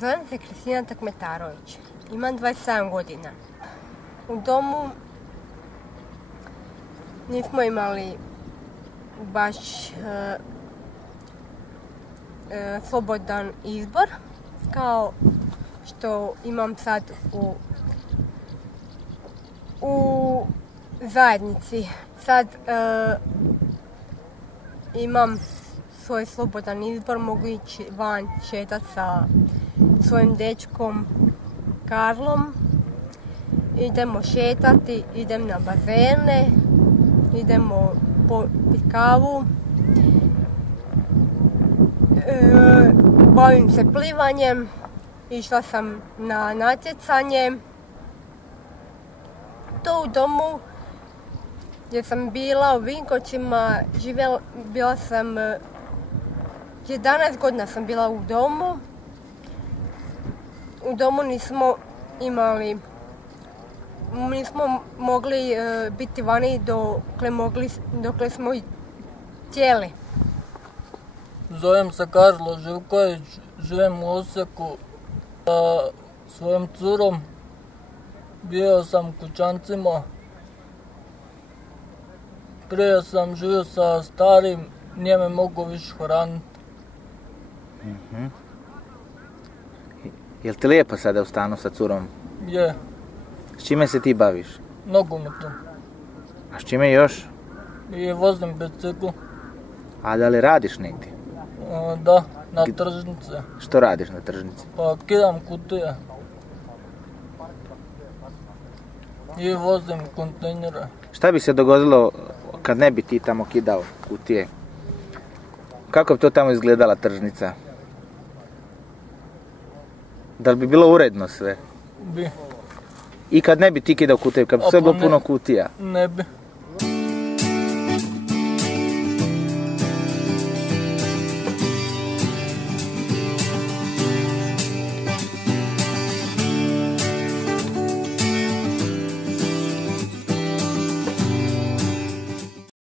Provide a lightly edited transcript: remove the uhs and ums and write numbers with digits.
Zovem se Kristina Takmetarović. Imam 27 godina. U domu nismo imali baš slobodan izbor kao što imam sad u zajednici. Sad imam svoj slobodan izbor, mogu ići van šetati sa svojim dečkom Karlom. Idemo šetati, idem na bazene, idemo popiti kavu. Bavim se plivanjem, išla sam na natjecanje. To u domu gdje sam bila u Vinkovcima, bila sam 11 godina sam bila u domu. U domu nismo mogli biti vani dokle smo htjeli. Zovem se Karlo Živković, živim u Osijeku sa svojom curom. Bio sam u kućancima. Prije sam živio sa starim, nije me mogu više hraniti. Jel ti lijepo sada u stanu sa curom? Je. S čime se ti baviš? Nogometom. A s čime još? I vozim bicikl. A da li radiš negdje? Da, na tržnici. Što radiš na tržnici? Pa kidam kutije. I vozim kontejnere. Šta bi se dogodilo kad ne bi ti tamo kidao kutije? Kako bi to tamo izgledala tržnica? Da li bi bilo uredno sve? Bi. I kad ne bi ti kidao kutije, kad bi sve bilo puno kutija? Ne bi.